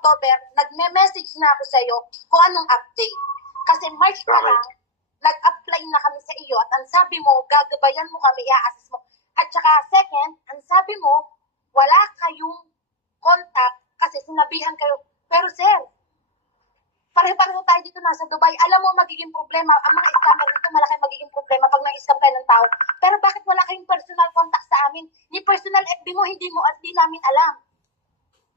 October, nagme-message na ako sa iyo kung anong update. Kasi March pa lang, nag-apply na kami sa iyo at ang sabi mo, gagabayan mo kami, i-assess mo. At saka second, ang sabi mo, wala kayong contact kasi sinabihan kayo. Pero sir, pareho-pareho tayo dito nasa Dubai. Alam mo magiging problema, ang mga scammer dito, malaki magiging problema pag nang-scam tayo ng tao. Pero bakit wala kayong personal contact sa amin? Ni personal FB mo, hindi namin alam.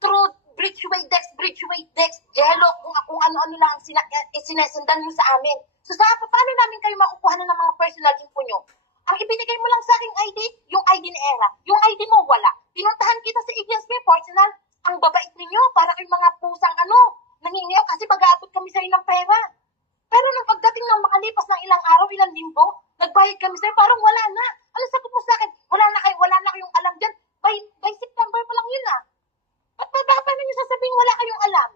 Through Bridgeway Dex, Jello, kung ano-ano lang sinesendan nyo sa amin. So paano namin kayo makukuha na ng mga personal info nyo? Ang ibinigay mo lang sa aking ID, yung ID ni Era. Yung ID mo, wala. Pinuntahan kita sa agency, personal. Ang babait ninyo, para kayong mga pusang nangingiyaw kasi mag-aabot kami sa'yo ng pera. Pero nung pagdating ng makalipas ng ilang araw, ilang linggo, nagbayad kami sa'yo, parang wala na. Ano sagot mo sa akin? Wala na kayong alam dyan. By September pa lang yun Ba't paano nyo sasabihin wala kayong alam?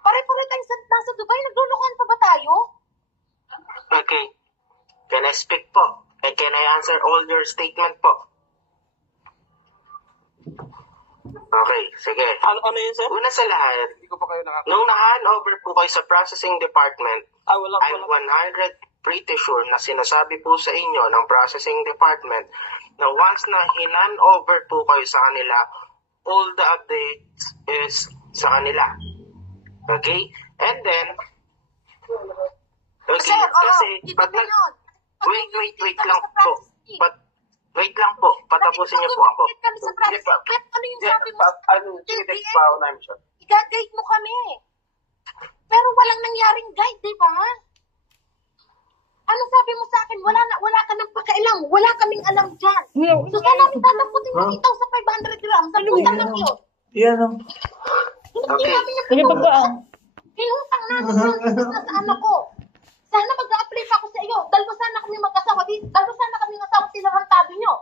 Pare-pare tayo nasa Dubai, naglulukuhan pa ba tayo? Okay. Can I speak po? Can I answer all your statement po? Okay, sige. Ano yun, sir? Una sa lahat, Hindi ko pa kayo nung na-handover po kayo sa processing department, wala. I'm 100 pretty sure na sinasabi po sa inyo ng processing department na once na hin-handover po kayo sa kanila, all the updates is sa kanila. Okay? And then, okay, Sir, kasi, pag wait lang po. Wait lang po, patapusin niyo po ako. Ano yung sabi mo? I-guide mo kami. Pero walang nangyaring guide, di ba? Ano sabi mo sa akin? Wala ka ng pakailang. Wala kaming alam dyan. So, saan namin tataputin yung 2,500 grams? Sa utang lang yun. Yan o. Hindi namin yung hinutang namin yun sa anak ko. Sana mag-a-apply pa ako sa iyo. Dahil sana kami mag-asawa dito. Dahil sana kami ng-asawa tinarantado nyo.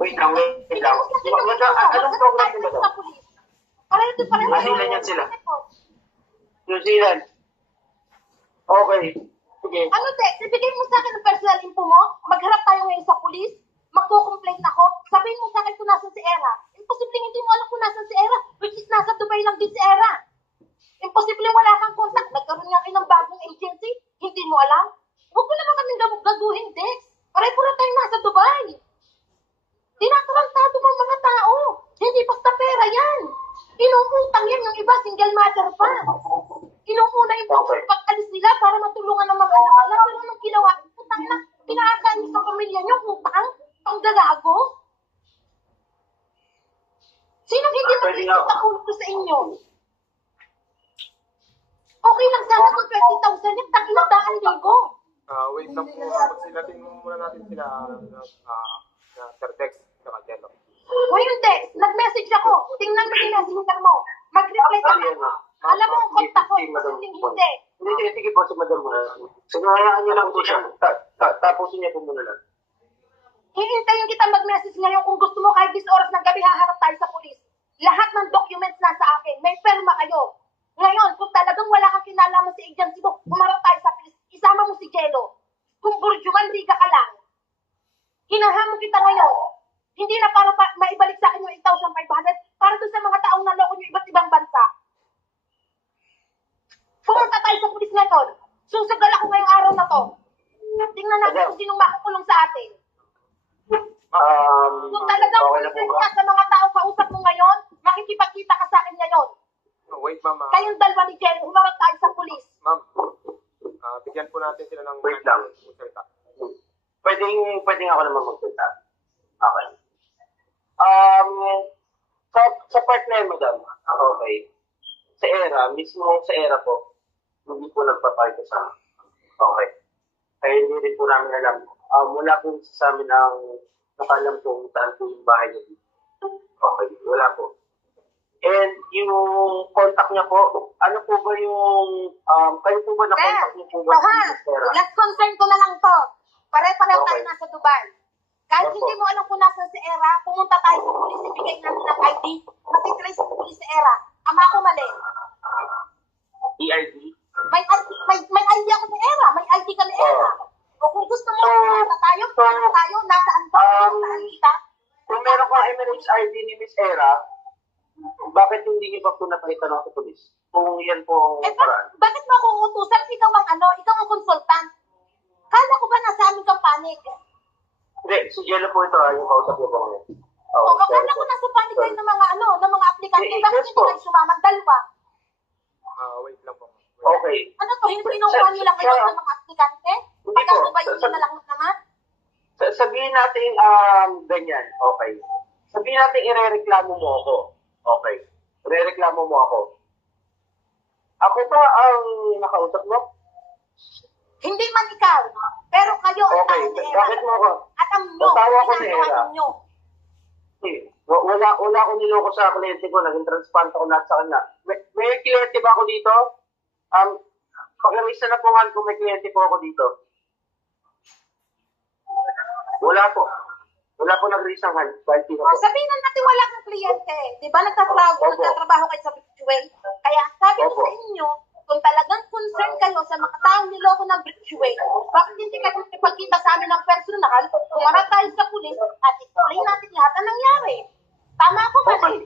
Wait lang. Anong program nyo ba? Pareho. New Zealand yan sila. New Zealand. Okay. Sige. Ano, Tex? Ibigay mo sa akin ang personal info mo? Magharap tayo ngayon sa pulis? Magko-complain ako? Sabihin mo sa akin kung nasan si Era. Imposible hindi mo alam kung nasan si Era, which is nasa Dubai lang din si Era. Imposible wala kang contact. Nagkaroon nga kayo ng bagong agency. Hindi mo alam? Huwag mo naman kaming gaguhin, Dex. Pareho na tayo nasa Dubai. Tinatarantado mo mga tao. Hindi basta pera yan. Inuutang yan. Yung iba, single mother pa. Inuuna yung pag-alis nila para matulungan ng mga anak nila. Pero anong ginawa? Utang na. Pinakakaan sa pamilya nyo. Utang. Panggagago. Sinong hindi mag-isip ulo ko sa inyo? Okay lang sana kung 20,000 yan. Tangina, 100,000. Wait lang po. Silatin muna natin sila Sir Dex at Jello. O yun, Dex. Nag-message ako. Tingnan mo yung messenger mo. Mag-reply ka mo. Alam mo ang kontak ko. Hindi. Sige po si Madam muna. Sinayaan niyo lang po siya. Tapusin niya po muna lang. Hihintayin kita mag-message ngayon kung gusto mo kahit 10 oras ng gabi haharap tayo sa pulis. Lahat ng documents nasa akin. May perma kayo. Ngayon, kung talagang wala kang kinalaman sa agency mo, humarap tayo sa pulis. Isama mo si Jello. Kung burjuman, liga ka lang. Hinahamon kita ngayon. Hindi na para maibalik sa akin yung 8,500 para doon sa mga taong naloko nyo iba't ibang bansa. Pumunta tayo sa pulis ngayon. Susugal ako ngayong araw na to. Tingnan natin kung sinong makukulong sa atin. Kung talagang ka sa mga taong kausap mo ngayon, makikipagkita ka sa akin ngayon. Wait, ma'am. Kayong dalawa ni Jello, humarap tayo sa pulis. Ma'am, bigyan po natin sila ng... Wait lang. Pwedeng ako naman magsalita. Okay. Sa part na yun, madam, okay. Sa ERA, mismo sa ERA po, hindi po nagpapalito sa amin. Okay. Kaya hindi rin po namin alam. Wala po sa amin ang nakalam po saan po yung bahay niya dito. Okay, wala po. And yung contact niya po, ano po ba yung, kayo po ba na-contact niyo po ba? Last concern ko na lang to. Pare-pareho tayo nasa Dubai. Kahit hindi mo alam kung nasan si Era, pumunta tayo sa pulis, ibigay namin ng ID, matitrace sa pulis si Era. Ama ko mali. EID? May ID ako ni Era, may ID ka ni Era. O kung gusto mo, pumunta tayo, nasaan ba? Nasaan kita? Kung meron kang Emirates ID ni Miss Era, bakit hindi niyo pa po napakita ng sa polis? Kung yan po ang Eh, paraan. bakit mo ako utusan? Ikaw ang ikaw ang consultant. Kala ko ba nasa aming kampanig? Hindi, si Jello po ito, yung kausap niyo po ngayon. O, akala ko nasa panig kayo ng mga ng mga aplikante. Bakit Yes hindi po. kayo sumamang dalawa? Wait lang po. Okay. Ano to, hinukuha niyo lang kayo sa mga aplikante? Hindi po. Pagkakabayin niyo na lang naman? Sabihin natin, ganyan, okay. Sabihin natin, irereklamo mo ako. Okay. Irereklamo mo ako. Ako ba ang nakausap mo? Hindi man ikaw. Pero kayo ang Okay. tao ni Era. Bakit mo ako? At ang nyo, Natawa ko ni ginagawa Era. ninyo. Wala akong niloko sa kliyente ko. Naging transparent ako lahat sa kanya. May kliyente ba ako dito? Pag-arista na po nga kung may kliyente po ako dito. Wala po. Wala po nag-reason hand. Kahit sino O, po. sabihin na natin wala kang kliyente. Di ba nagtatrabaho kayo sa Bridgeway? Kaya sabi ko Opo. sa inyo, kung talagang concern kayo sa mga taong niloko ng Bridgeway, bakit hindi kayo ipagkita sa amin ng personal, kumarap tayo sa pulis, at explain natin lahat ang nangyari. Tama ako ba? Okay.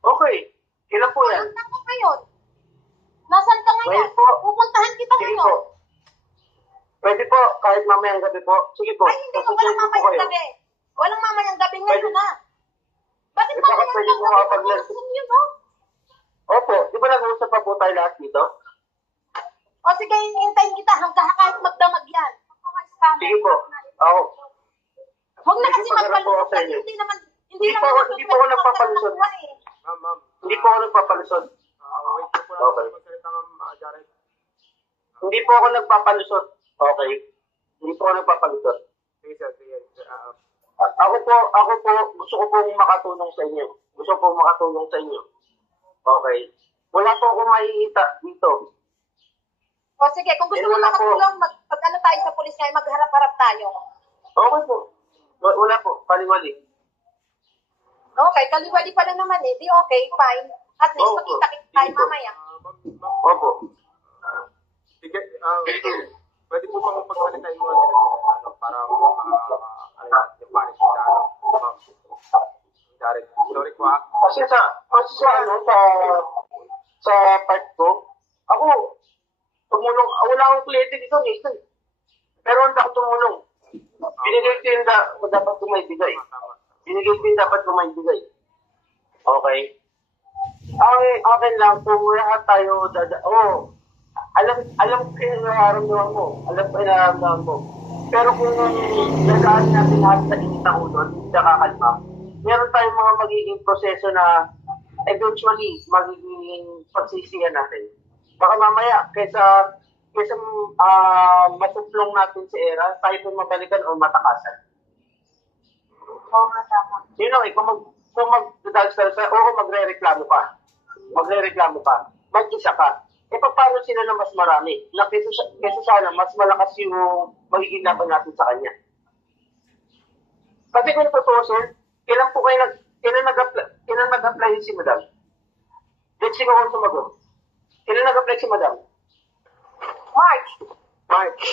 Okay. Ilan po yan? Nasaan ka ngayon? Nasaan ka ngayon? Ngayon po. Pupuntahan kita Sige ngayon. po. Pwede po, kahit mamayang gabi po. Sige po. Ay, hindi ko. Walang Pasusunod po mamayang kayo. gabi. Walang mamayang gabi ngayon Pwede. na. Bakit Eh, baka mamayang pwede gabi? po makapag-less. Gusto niyo, no? Opo. Di ba nag-uusap pa po tayo lahat dito? O sige, hihintayin kita hanggang kahit magdamag yan. Sige po. Ako. Huwag na Sige, kasi pagharap po ako magpalusot sa kasi inyo. hindi Hindi po ako nagpapalusot. Ma'am. Hindi po ako nagpapalusot. Wait lang po Okay. natin magsalita, ma'am Jared. Hindi po ako nagpapalusot. Okay? Hindi po ako nagpapalusot. Sige, sir. Sige. Ako po, gusto ko pong makatulong sa inyo. Gusto ko pong makatulong sa inyo. Okay? Wala po akong makikita dito. O sige, kung gusto mo Wala po. makatulong, pag ano tayo sa pulis ngayon, magharap-harap tayo. Okay po. Wala po. Paliwali. Okay, kaliwali pala naman eh. Di okay, fine. At least Opo. makita-kita tayo Sige po. mamaya. Ma'am. Opo. Sige. Pwede po bang pagsalitain mo natin para ano natin yung panic na ma'am. Jared. Sorry po ah. Kasi sa part ko, ako, tumulong, wala akong kliyente dito, Nathan. Pero hindi ako tumulong. Binigay ko yung dapat ko may bigay. Tama. Binigay ko yung dapat ko may bigay. Okay? Ang akin lang, kung lahat tayo alam ko yung nararamdaman mo. Alam ko yung nararamdaman mo. Pero kung dadaan natin lahat sa init ang ulo at hindi nakakalma, meron tayong mga magiging proseso na eventually magiging pagsisihan natin. Baka mamaya, kaysa masuplong natin si Era, tayo po mabalikan o matakasan. Oo nga, tama. Yun lang eh, kung magdadagsa o magre-reklamo ka, mag-isa ka, eh paano sila na mas marami? Na kesa sana, mas malakas yung magiging laban natin sa kanya. Kasi kung totoo, sir, kailan nag-apply si Madam? Let's see kung sumagot. Kailan nag-apply si Madam? March.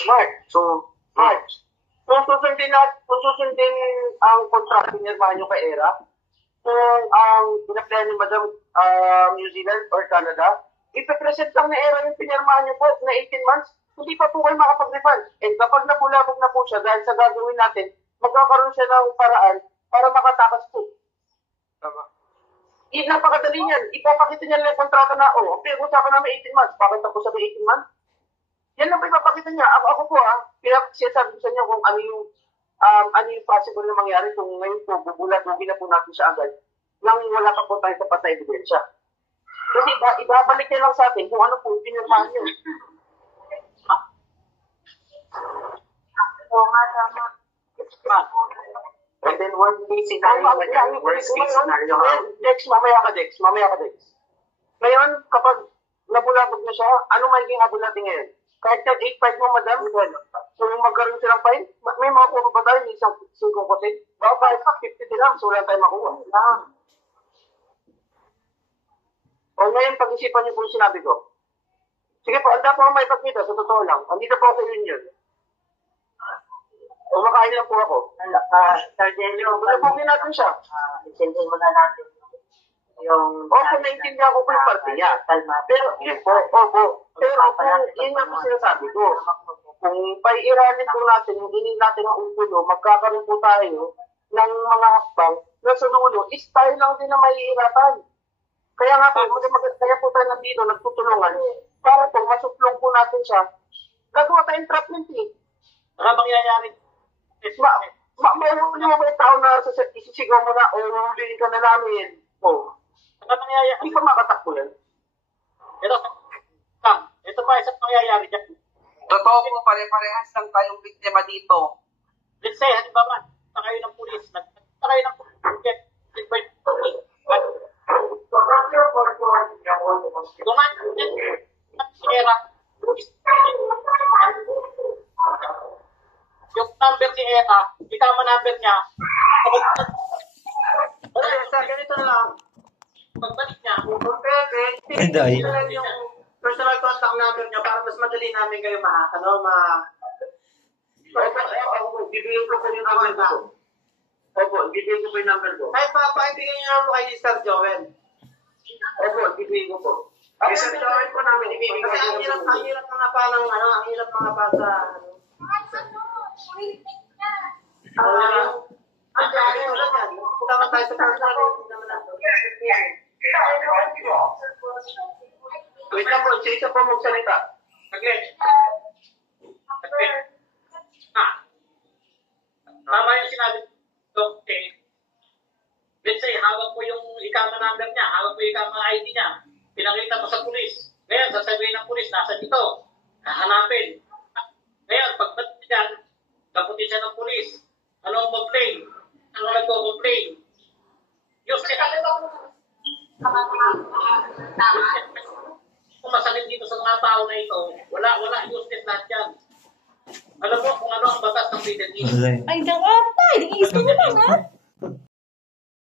March. So, March. Kung susundin ang contract pinirmahan nyo kay Era, kung ang in-apply ni Madam New Zealand or Canada, ipipresent lang ni Era yung pinirmahan nyo po na 18 months, hindi pa po kayo makapag-refund. And kapag napulabog na po siya dahil sa gagawin natin, magkakaroon siya ng paraan para makatakas po. Tama. Napakadali niyan. Ipapakita niya lang yung kontrata na, pinag-usapan namin 18 months. Bakit tapos sabi 18 months? Yan lang po ipapakita niya. Ako po sinasabi ko sa inyo kung ano yung possible na mangyari kung ngayon po, bubulagugin na po natin siya agad nang wala pa po tayo sapat na ebidensya. Kasi ibabalik niya lang sa atin kung ano po yung pinirmahan niyo. Oo nga, tama. And then worst case scenario, Dex, mamaya ka, Dex. Ngayon, kapag nabulabog na siya, ano magiging habol natin ngayon? Kahit yung 8-5 mo, madam, kung magkaroon silang fine, may makuha ba tayo? May isang 5%? Baka kahit 50 dirhams, wala tayo makuha. O ngayon, pag-isipan niyo po yung sinabi ko. Sige po, anda po may pagkita, sa totoo lang. Andito po ako sa union. Kumakain lang po ako. Sir Delio, Bulabugin natin siya. isendin mo na natin yung... Opo, naintindihan ko po yung parte niya. Pero yun po, opo. Pero kung yun nga po sinasabi ko, kung paiiranin po natin, hindi natin ang ulo, magkakaroon po tayo ng mga hakbang na sa dulo, is tayo lang din na maiiratan. Kaya nga po, kaya po tayo nandito, nagtutulungan, para po masuplong po natin siya. Gagawa tayong entrapment eh. Saka mangyayari. Mahuli mo ba yung tao na isisigaw mo na, o huliin ka na namin? O, Saka mangyayari. hindi pa makatakbo yan. Ito pa isang mangyayari dyan. Totoo po, pare-parehas lang tayong biktima dito. Let's say, halimbawa, na kayo ng pulis, nagpunta kayo ng pulis, yung number ni Era, itama number niya, ganito na lang, pagbalik niya, kung pwede, yung personal contact number niya para mas madali namin kayo Bibigyan ko po yung number ko. Opo, bibigyan ko po yung number ko. Kahit paibigyan niyo naman kay Sir Joel. Opo, bibigyan ko po. Ang Sir Joel po namin, ibibigay Kasi ang hirap mga pa ng ang hirap mga pa sa ang dami mo lang yan. Punta ka tayo sa personal Wait lang po, isa po magsalita. Saglit. Tama yung sinabi ko, let's say, hawak ko yung ikama number niya, hawak ko yung ikama ID niya, pinakita mo sa pulis. Ngayon, sasabihin ng pulis, nasa dito, hahanapin. Ngayon, pagbat dyan, kaputin siya ng pulis. Ano ang complain? Ano nagko-complain? Yung kung masakit dito sa mga tao na ito, wala useless lahat yan. Alam mo kung ano ang batas ng PDD? Ay, nang atay! Iisa mo lang, ha?